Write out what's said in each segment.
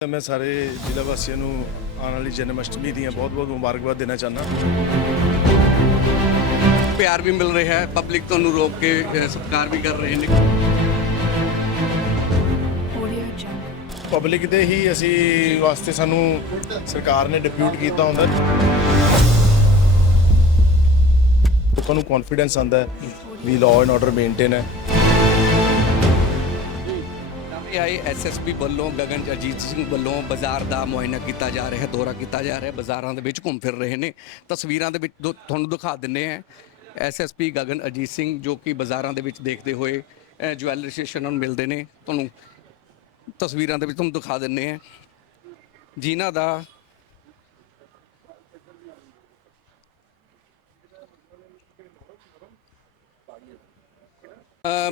ਮੈਂ ਸਾਰੇ ਜ਼ਿਲ੍ਹਾ ਵਾਸੀਆਂ ਨੂੰ ਆਉਣ ਵਾਲੀ ਜਨਮ ਅਸ਼ਟਮੀ ਦੀਆਂ ਬਹੁਤ-ਬਹੁਤ ਮੁਬਾਰਕਬਾਦ ਦੇਣਾ ਚਾਹੁੰਦਾ। ਪਿਆਰ ਵੀ ਮਿਲ ਰਿਹਾ ਹੈ ਪਬਲਿਕ ਤੁਹਾਨੂੰ ਰੋਕ ਕੇ ਅ, ਸਤਿਕਾਰ ਵੀ ਕਰ ਰਹੇ ਨੇ. ਪਬਲਿਕ ਦੇ ਹੀ ਅਸੀਂ ਵਾਸਤੇ ਸਾਨੂੰ ਸਰਕਾਰ ਨੇ ਡਿਪਿਊਟ ਕੀਤਾ ਹੁੰਦਾ ਲੋਕਾਂ ਨੂੰ ਕੌਨਫੀਡੈਂਸ ਆਉਂਦਾ ਹੈ ਵੀ ਲਾਅ ਐਂਡ ਆਰਡਰ ਮੇਨਟੇਨ ਹੈ। ਨਵੇਂ ਆਏ ਐਸਐਸਪੀ ਵੱਲੋਂ ਗਗਨ ਅਜੀਤ ਸਿੰਘ ਵੱਲੋਂ ਬਾਜ਼ਾਰ ਦਾ ਮੁਆਇਨਾ ਕੀਤਾ ਜਾ ਰਿਹਾ ਦੌਰਾ ਕੀਤਾ ਜਾ ਰਿਹਾ ਬਾਜ਼ਾਰਾਂ ਦੇ ਵਿੱਚ ਘੁੰਮ ਫਿਰ ਰਹੇ ਨੇ। ਤਸਵੀਰਾਂ ਦੇ ਵਿੱਚ ਦੋ- ਤੁਹਾਨੂੰ ਦਿਖਾ ਦਿੰਨੇ ਆ ਐਸਐਸਪੀ ਗਗਨ ਅਜੀਤ ਸਿੰਘ ਜੋ ਕਿ ਬਾਜ਼ਾਰਾਂ ਦੇ ਵਿੱਚ ਦੇਖਦੇ ਹੋਏ ਅ, ਜਵੈਲਰੀ ਸਟੇਸ਼ਨ ਨੂੰ ਮਿਲਦੇ ਨੇ। ਤੁਹਾਨੂੰ ਤਸਵੀਰਾਂ ਦੇ ਵਿੱਚ ਤੁਹਾਨੂੰ ਦਿਖਾ ਦਿੰਨੇ ਆ ਜਿਨ੍ਹਾਂ ਦਾ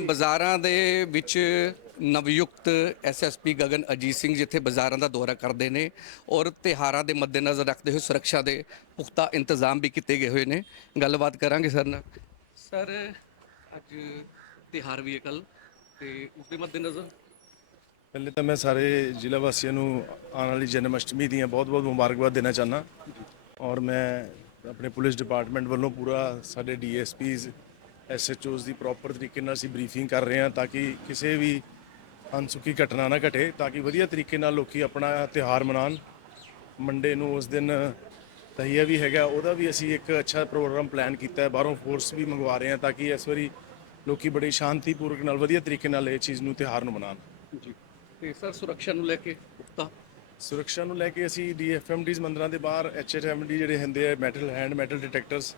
ਬਾਜ਼ਾਰਾਂ ਦੇ ਵਿੱਚ ਨਵਯੁਕਤ ਐਸਐਸਪੀ ਗਗਨ ਅਜੀਤ ਸਿੰਘ ਜਿੱਥੇ ਬਾਜ਼ਾਰਾਂ ਦਾ ਦੌਰਾ ਕਰਦੇ ਨੇ ਔਰ ਤਿਹਾਰਾਂ ਦੇ ਮੱਦੇਨਜ਼ਰ ਰੱਖਦੇ ਹੋਏ ਸੁਰੱਖਿਆ ਦੇ ਪੁਖਤਾ ਇੰਤਜ਼ਾਮ ਵੀ ਕੀਤੇ ਗਏ ਹੋਏ ਨੇ। ਗੱਲਬਾਤ ਕਰਾਂਗੇ ਸਰ ਨਾਲ। ਸਰ, ਅੱਜ ਤਿਹਾਰ ਵੀ ਹੈ ਕੱਲ ਤੇ ਉਸ ਦੇ ਮੱਦੇਨਜ਼ਰ? ਪਹਿਲੇ ਤਾਂ ਮੈਂ ਸਾਰੇ ਜ਼ਿਲ੍ਹਾ ਵਾਸੀਆਂ ਨੂੰ ਆਉਣ ਵਾਲੀ ਜਨਮ ਅਸ਼ਟਮੀ ਦੀਆਂ ਬਹੁਤ-ਬਹੁਤ ਮੁਬਾਰਕਬਾਦ ਦੇਣਾ ਚਾਹੁੰਦਾ। ਔਰ ਮੈਂ ਆਪਣੇ ਪੁਲਿਸ ਡਿਪਾਰਟਮੈਂਟ ਵੱਲੋਂ ਪੂਰਾ ਸਾਡੇ ਡੀਐਸਪੀਜ਼ ਐਸਐਚਓਜ਼ ਦੀ ਪ੍ਰੋਪਰ ਤਰੀਕੇ ਨਾਲ ਅਸੀਂ ਬਰੀਫਿੰਗ ਕਰ ਰਹੇ ਹਾਂ ਤਾਂ ਕਿ ਕਿਸੇ ਵੀ ਅਨਸੁਖੀ ਘਟਨਾ ਨਾ ਘਟੇ ਤਾਂ ਕਿ ਵਧੀਆ ਤਰੀਕੇ ਨਾਲ ਲੋਕੀ ਆਪਣਾ ਤਿਉਹਾਰ ਮਨਾਉਣ। ਮੰਡੇ ਨੂੰ ਉਸ ਦਿਨ ਤਹੀਆ ਵੀ ਹੈਗਾ ਉਹਦਾ ਵੀ ਅਸੀਂ ਇੱਕ ਅੱਛਾ ਪ੍ਰੋਗਰਾਮ ਪਲਾਨ ਕੀਤਾ ਹੈ। ਬਾਹਰੋਂ ਫੋਰਸ ਵੀ ਮੰਗਵਾ ਰਹੇ ਹਾਂ ਤਾਂ ਕਿ ਇਸ ਵਾਰੀ ਲੋਕੀ ਬੜੀ ਸ਼ਾਂਤੀਪੂਰਵਕ ਨਾਲ ਵਧੀਆ ਤਰੀਕੇ ਨਾਲ ਇਹ ਚੀਜ਼ ਨੂੰ ਤਿਉਹਾਰ ਨੂੰ ਮਨਾਉਣ। ਜੀ। ਤੇ ਸਰ ਸੁਰੱਖਿਆ ਨੂੰ ਲੈ ਕੇ ਪੁਖਤਾ? ਸੁਰੱਖਿਆ ਨੂੰ ਲੈ ਕੇ ਅਸੀਂ ਡੀਐਫਐਮਡੀਜ਼ ਮੰਦਰਾਂ ਦੇ ਬਾਹਰ ਐਚਐਚਐਮਡੀ ਜਿਹੜੇ ਹੁੰਦੇ ਆ ਮੈਟਲ ਹੈਂਡ ਮੈਟਲ ਡਿਟੈਕਟਰਸ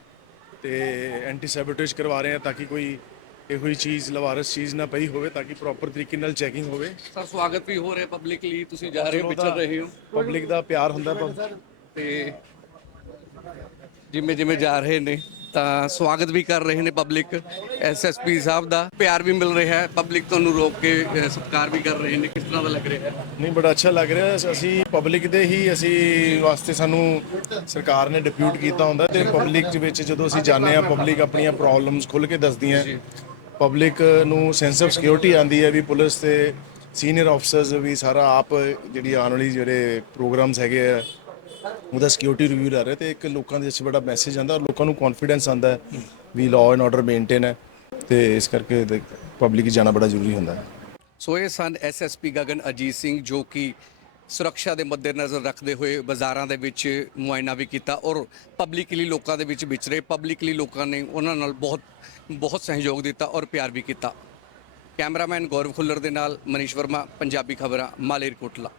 ਤੇ ਐਂਟੀ ਸੈਬੋਟੇਜ ਕਰਵਾ ਰਹੇ ਆ ਤਾਂ ਕਿ ਕੋਈ ਇਹੋ ਹੀ ਚੀਜ਼ ਲਵਾਰਸ ਚੀਜ਼ ਨਾ ਪਈ ਹੋਵੇ ਤਾਂ ਕਿ ਪ੍ਰੋਪਰ ਤਰੀਕੇ ਨਾਲ ਚੈਕਿੰਗ ਹੋਵੇ। ਸਰ ਸਵਾਗਤ ਵੀ ਹੋ ਰਿਹਾ ਪਬਲਿਕਲੀ ਤੁਸੀਂ ਜਾ ਰਹੇ ਹੋ ਵਿਚਰ ਰਹੇ ਹੋ। ਪਬਲਿਕ ਦਾ ਪਿਆਰ ਹੁੰਦਾ ਪਬ- ਤੇ ਜਿਵੇਂ ਜਿਵੇਂ ਜਾ ਰਹੇ ਨੇ। ਤਾਂ ਸਵਾਗਤ ਵੀ ਕਰ ਰਹੇ ਨੇ ਪਬਲਿਕ ਐਸਐਸਪੀ ਸਾਹਿਬ ਦਾ। ਪਿਆਰ ਵੀ ਮਿਲ ਰਿਹਾ ਹੈ ਪਬਲਿਕ ਤੁਹਾਨੂੰ ਰੋਕ ਕੇ ਅ, ਸਤਿਕਾਰ ਵੀ ਕਰ ਰਹੇ ਨੇ। ਕਿਸ ਤਰ੍ਹਾਂ ਦਾ ਲੱਗ ਰਿਹਾ ਹੈ? ਨਹੀਂ ਬੜਾ ਅੱਛਾ ਲੱਗ ਰਿਹਾ। ਅਸੀਂ ਪਬਲਿਕ ਦੇ ਹੀ ਅਸੀਂ ਵਾਸਤੇ ਸਾਨੂੰ ਸਰਕਾਰ ਨੇ ਡਿਪਿਊਟ ਕੀਤਾ ਹੁੰਦਾ ਤੇ ਪਬਲਿਕ ਦੇ ਵਿੱਚ ਜਦੋਂ ਅਸੀਂ ਜਾਂਦੇ ਆ ਪਬਲਿਕ ਆਪਣੀਆਂ ਪ੍ਰੋਬਲਮਸ ਖੁੱਲ ਕੇ ਦੱਸਦੀਆਂ ਪਬਲਿਕ ਨੂੰ ਸੈਂਸ ਆਫ ਸਿਕਿਉਰਿਟੀ ਆਂਦੀ ਹੈ ਵੀ ਪੁਲਿਸ ਤੇ ਸੀਨੀਅਰ ਆਫਸਰਸ ਵੀ ਸਾਰਾ ਆਪ ਜਿਹੜੀ ਆਉਣ ਵਾਲੀ ਜਿਹੜੇ ਪ੍ਰੋਗਰਾਮਸ ਹੈਗੇ ਆ ਉਹਦਾ ਸਿਕਿਉਰਿਟੀ ਰਿਵਿਊ ਲੈ ਰਹੇ ਤੇ ਇੱਕ ਲੋਕਾਂ ਦੇ ਵਿੱਚ ਬੜਾ ਮੈਸੇਜ ਆਂਦਾ ਔਰ ਲੋਕਾਂ ਨੂੰ ਕੌਨਫੀਡੈਂਸ ਆਂਦਾ ਵੀ ਲਾਅ ਐਂਡ ਆਰਡਰ ਮੇਨਟੇਨ ਹੈ ਤੇ ਇਸ ਕਰਕੇ ਪਬਲਿਕ ਜਾਣਾ ਬੜਾ ਜ਼ਰੂਰੀ ਹੁੰਦਾ ਹੈ। ਸੋ ਇਹ ਸਨ ਐਸਐਸਪੀ ਗਗਨ ਅਜੀਤ ਸਿੰਘ ਜੋ ਕਿ ਸੁਰੱਖਿਆ ਦੇ ਮੱਦੇਨਜ਼ਰ ਰੱਖਦੇ ਹੋਏ ਬਾਜ਼ਾਰਾਂ ਦੇ ਵਿੱਚ ਮੁਆਇਨਾ ਵੀ ਕੀਤਾ ਔਰ ਪਬਲਿਕਲੀ ਲੋਕਾਂ ਦੇ ਵਿੱਚ ਵਿਚਰੇ ਪਬਲਿਕਲੀ ਲੋਕਾਂ ਨੇ ਉਹਨਾਂ ਨਾਲ ਬਹੁਤ ਬਹੁਤ ਸਹਿਯੋਗ ਦਿੱਤਾ ਔਰ ਪਿਆਰ ਵੀ ਕੀਤਾ। ਕੈਮਰਾਮੈਨ ਗੌਰਵ ਖੁੱਲਰ ਦੇ ਨਾਲ ਮਨੀਸ਼ ਵਰਮਾ, ਪੰਜਾਬੀ ਖਬਰਾਂ, ਮਾਲੇਰਕੋਟਲਾ।